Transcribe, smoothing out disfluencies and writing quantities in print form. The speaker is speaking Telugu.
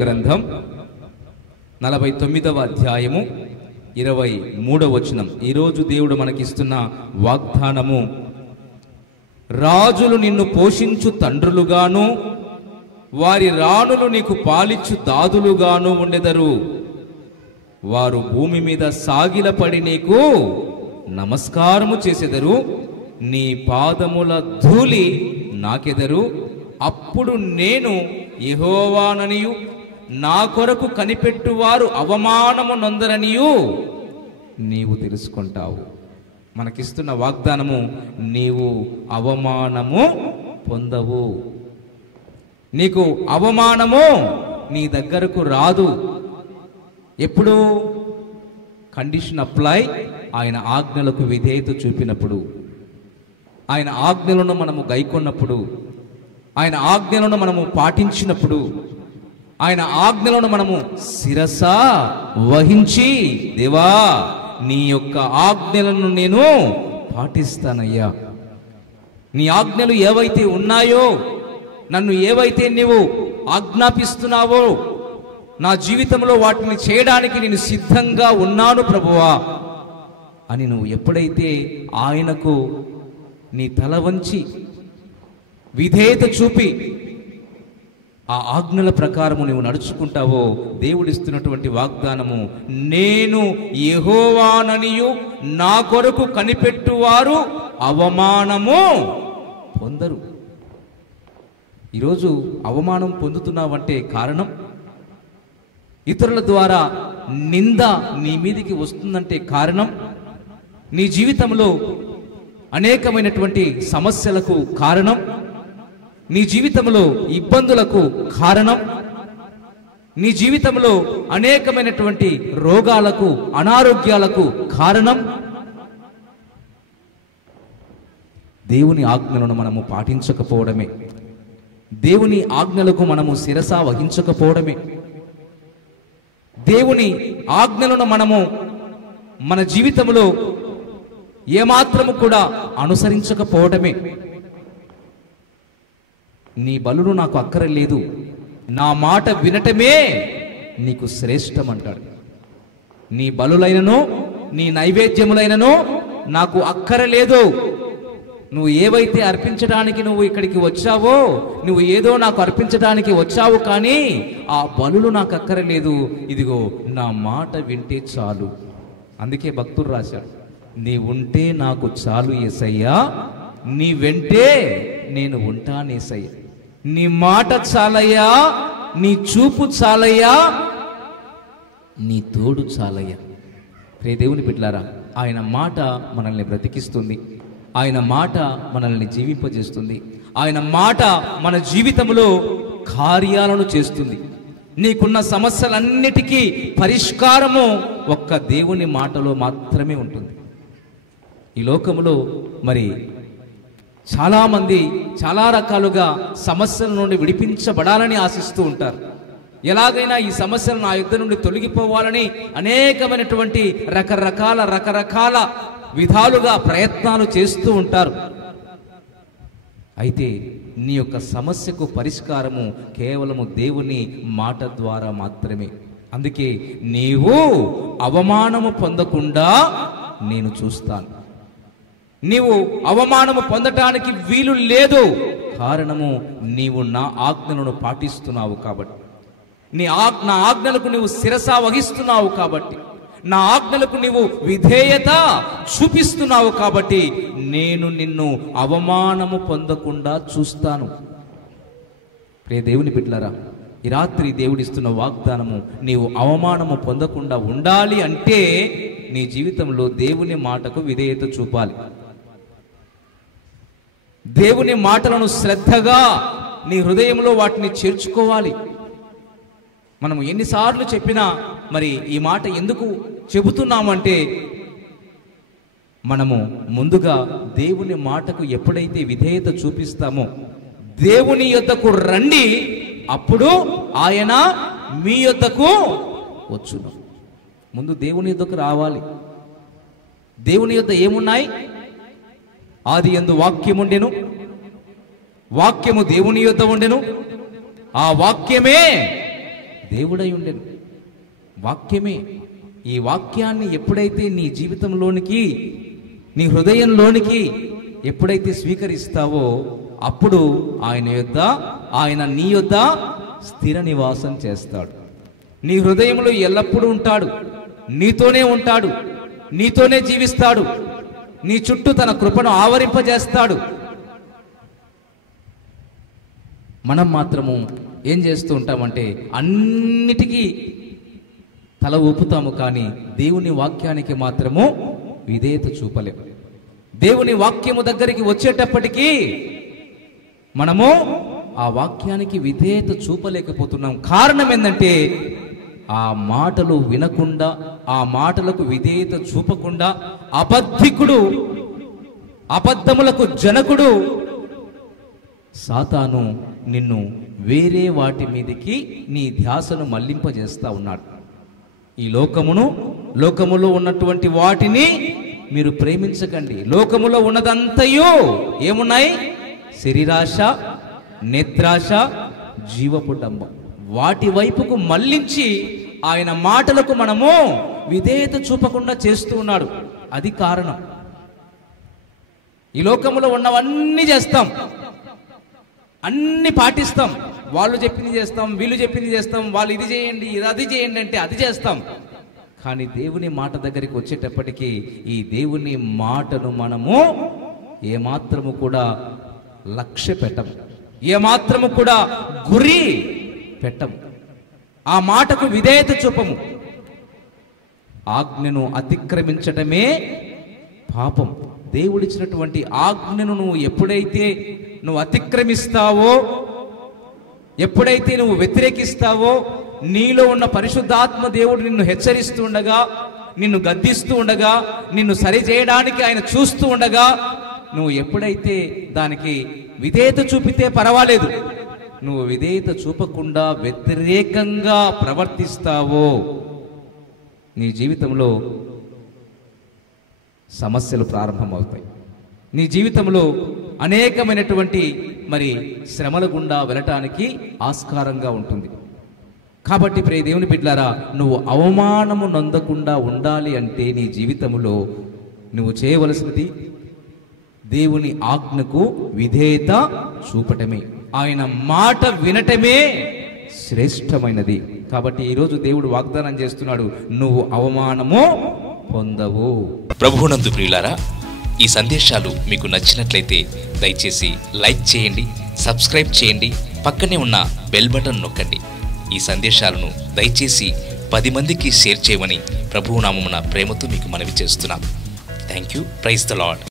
గ్రంథం 49వ అధ్యాయము 23వ వచనం. ఈరోజు దేవుడు మనకిస్తున్న వాగ్దానము, రాజులు నిన్ను పోషించు తండ్రులుగాను వారి రాణులు నీకు పాలిచ్చు దాదులుగాను ఉండెదరు. వారు భూమి మీద సాగిలపడి నీకు నమస్కారము చేసెదరు, నీ పాదముల ధూళి నాకెదరు. అప్పుడు నేను యెహోవాననియు నా కొరకు కనిపెట్టువారు అవమానము నొందరనియు నీవు తెలుసుకుంటావు. మనకిస్తున్న వాగ్దానము, నీవు అవమానము పొందవు. నీకు అవమానము నీ దగ్గరకు రాదు. ఎప్పుడు? కండిషన్ అప్లై, ఆయన ఆజ్ఞలకు విధేయత చూపినప్పుడు, ఆయన ఆజ్ఞలను మనము గైకొన్నప్పుడు, ఆయన ఆజ్ఞలను మనము పాటించినప్పుడు, ఆయన ఆజ్ఞలను మనము శిరస వహించి, దేవా నీ యొక్క ఆజ్ఞలను నేను పాటిస్తానయ్యా, నీ ఆజ్ఞలు ఏవైతే ఉన్నాయో, నన్ను ఏవైతే నీవు ఆజ్ఞాపిస్తున్నావో, నా జీవితంలో వాటిని చేయడానికి నేను సిద్ధంగా ఉన్నాను ప్రభువా అని నువ్వు ఎప్పుడైతే ఆయనకు నీ తల వంచి విధేయత చూపి ఆ ఆజ్ఞల ప్రకారము నువ్వు నడుచుకుంటావో, దేవుడిస్తున్నటువంటి వాగ్దానము, నేను యెహోవాననియు నా కొరకు కనిపెట్టువారు అవమానము పొందరు. ఈరోజు అవమానం పొందుతున్నావంటే కారణం, ఇతరుల ద్వారా నింద నీ మీదికి వస్తుందంటే కారణం, నీ జీవితంలో అనేకమైనటువంటి సమస్యలకు కారణం, నీ జీవితంలో ఇబ్బందులకు కారణం, నీ జీవితంలో అనేకమైనటువంటి రోగాలకు, అనారోగ్యాలకు కారణం దేవుని ఆజ్ఞలను మనము పాటించకపోవడమే, దేవుని ఆజ్ఞలకు మనము శిరస వహించకపోవడమే, దేవుని ఆజ్ఞలను మనము మన జీవితంలో ఏమాత్రము కూడా అనుసరించకపోవడమే. నీ బలులు నాకు అక్కరలేదు, నా మాట వినటమే నీకు శ్రేష్టం అంటాడు. నీ బలులైనను నీ నైవేద్యములైనను నాకు అక్కరలేదు. నువ్వు ఏవైతే అర్పించడానికి నువ్వు ఇక్కడికి వచ్చావో, నువ్వు ఏదో నాకు అర్పించడానికి వచ్చావు, కానీ ఆ బలులు నాకు అక్కరలేదు. ఇదిగో నా మాట వింటే చాలు. అందుకే భక్తుడు రాశాడు, నీ ఉంటే నాకు చాలు యేసయ్యా, నీ వెంటే నేను ఉంటానేసయ్యా. నీ మాట చాలయ్యా, నీ చూపు చాలయ్యా, నీ తోడు చాలయ్యా. ప్రియ దేవుని బిడ్డలారా, ఆయన మాట మనల్ని బ్రతికిస్తుంది, ఆయన మాట మనల్ని జీవింపజేస్తుంది, ఆయన మాట మన జీవితంలో కార్యాలను చేస్తుంది. నీకున్న సమస్యలన్నిటికీ పరిష్కారము ఒక్క దేవుని మాటలో మాత్రమే ఉంటుంది. ఈ లోకములో మరి చాలామంది చాలా రకాలుగా సమస్యల నుండి విడిపించబడాలని ఆశిస్తూ ఉంటారు. ఎలాగైనా ఈ సమస్యలు నా యుద్ధ నుండి తొలగిపోవాలని అనేకమైనటువంటి రకరకాల విధాలుగా ప్రయత్నాలు చేస్తూ ఉంటారు. అయితే నీ యొక్క సమస్యకు పరిష్కారము కేవలము దేవుని మాట ద్వారా మాత్రమే. అందుకే నీవు అవమానము పొందకుండా నేను చూస్తాను. నీవు అవమానము పొందటానికి వీలు లేదు. కారణము, నీవు నా ఆజ్ఞలను పాటిస్తున్నావు కాబట్టి, నా ఆజ్ఞలకు నీవు శిరస వహిస్తున్నావు కాబట్టి, నా ఆజ్ఞలకు నీవు విధేయత చూపిస్తున్నావు కాబట్టి నేను నిన్ను అవమానము పొందకుండా చూస్తాను. ప్రియ దేవుని బిడ్డలారా, ఈ రాత్రి దేవుడిస్తున్న వాగ్దానము, నీవు అవమానము పొందకుండా ఉండాలి అంటే నీ జీవితంలో దేవుని మాటకు విధేయత చూపాలి. దేవుని మాటలను శ్రద్ధగా నీ హృదయంలో వాటిని చేర్చుకోవాలి. మనము ఎన్నిసార్లు చెప్పినా మరి ఈ మాట ఎందుకు చెబుతున్నామంటే, మనము ముందుగా దేవుని మాటకు ఎప్పుడైతే విధేయత చూపిస్తామో, దేవుని యొద్దకు రండి, అప్పుడు ఆయన మీ యొద్దకు వచ్చును. ముందు దేవుని యొద్దకు రావాలి. దేవుని యొద్ద ఏమున్నాయి? ఆది యందు వాక్యముండెను, వాక్యము దేవుని యొద్ద ఉండెను, ఆ వాక్యమే దేవుడై ఉండెను. వాక్యమే. ఈ వాక్యాన్ని ఎప్పుడైతే నీ జీవితంలోనికి, నీ హృదయంలోనికి ఎప్పుడైతే స్వీకరిస్తావో అప్పుడు ఆయన నీ యొద్ద స్థిర నివాసం చేస్తాడు. నీ హృదయంలో ఎల్లప్పుడూ ఉంటాడు, నీతోనే ఉంటాడు, నీతోనే జీవిస్తాడు, నీ చుట్టూ తన కృపను ఆవరింపజేస్తాడు. మనం మాత్రము ఏం చేస్తూ ఉంటామంటే అన్నిటికీ తల ఊపుతాము, కానీ దేవుని వాక్యానికి మాత్రము విధేయత చూపలేము. దేవుని వాక్యము దగ్గరికి వచ్చేటప్పటికీ మనము ఆ వాక్యానికి విధేయత చూపలేకపోతున్నాం. కారణం ఏంటంటే ఆ మాటలు వినకుండా, ఆ మాటలకు విధేయత చూపకుండా అబద్ధికుడు, అబద్ధములకు జనకుడు సాతాను నిన్ను వేరే వాటి మీదకి నీ ధ్యాసను మళ్లింపజేస్తా ఉన్నాడు. ఈ లోకములో ఉన్నటువంటి వాటిని మీరు ప్రేమించకండి. లోకములో ఉన్నదంతయు ఏమున్నాయి? శరీరాశ, నేత్రాశ, జీవపు డంబం. వాటి వైపుకు మళ్లించి ఆయన మాటలకు మనము విధేయత చూపకుండా చేస్తూ ఉన్నాడు. అది కారణం. ఈ లోకములో ఉన్నవన్నీ చేస్తాం, అన్ని పాటిస్తాం. వాళ్ళు చెప్పింది చేస్తాం, వీళ్ళు చెప్పింది చేస్తాం, వాళ్ళు ఇది చేయండి, అది చేయండి అంటే అది చేస్తాం. కానీ దేవుని మాట దగ్గరికి వచ్చేటప్పటికీ ఈ దేవుని మాటను మనము ఏమాత్రము కూడా లక్ష్య పెట్టము, ఏమాత్రము కూడా గురి పెట్టము, ఆ మాటకు విధేయత చూపము. ఆజ్ఞను అతిక్రమించడమే పాపం. దేవుడిచ్చినటువంటి ఆజ్ఞను నువ్వు ఎప్పుడైతే అతిక్రమిస్తావో, ఎప్పుడైతే నువ్వు వ్యతిరేకిస్తావో, నీలో ఉన్న పరిశుద్ధాత్మ దేవుడు నిన్ను హెచ్చరిస్తూ ఉండగా, నిన్ను గద్దిస్తూ ఉండగా, నిన్ను సరిచేయడానికి ఆయన చూస్తూ ఉండగా, నువ్వు ఎప్పుడైతే దానికి విధేయత చూపితే పర్వాలేదు, నువ్వు విధేయత చూపకుండా వ్యతిరేకంగా ప్రవర్తిస్తావో నీ జీవితంలో సమస్యలు ప్రారంభమవుతాయి. నీ జీవితంలో అనేకమైనటువంటి శ్రమల గుండా వెళ్ళటానికి ఆస్కారంగా ఉంటుంది. కాబట్టి ప్రియ దేవుని బిడ్డలారా, నువ్వు అవమానము నొందకుండా ఉండాలి అంటే నీ జీవితంలో నువ్వు చేయవలసినది దేవుని ఆజ్ఞకు విధేయత చూపటమే, ఆయన మాట వినటమే శ్రేష్టమైనది. కాబట్టి ఈరోజు దేవుడు వాగ్దానం చేస్తున్నాడు, నువ్వు అవమానము పొందవు. ప్రభువునందు ప్రియులారా, ఈ సందేశాలు మీకు నచ్చినట్లయితే దయచేసి లైక్ చేయండి, సబ్స్క్రైబ్ చేయండి, పక్కనే ఉన్న బెల్ బటన్ నొక్కండి. ఈ సందేశాలను దయచేసి 10 మందికి షేర్ చేయమని ప్రభువు నామమున ప్రేమతో మీకు మనవి చేస్తున్నాం. Thank you. Praise the lord.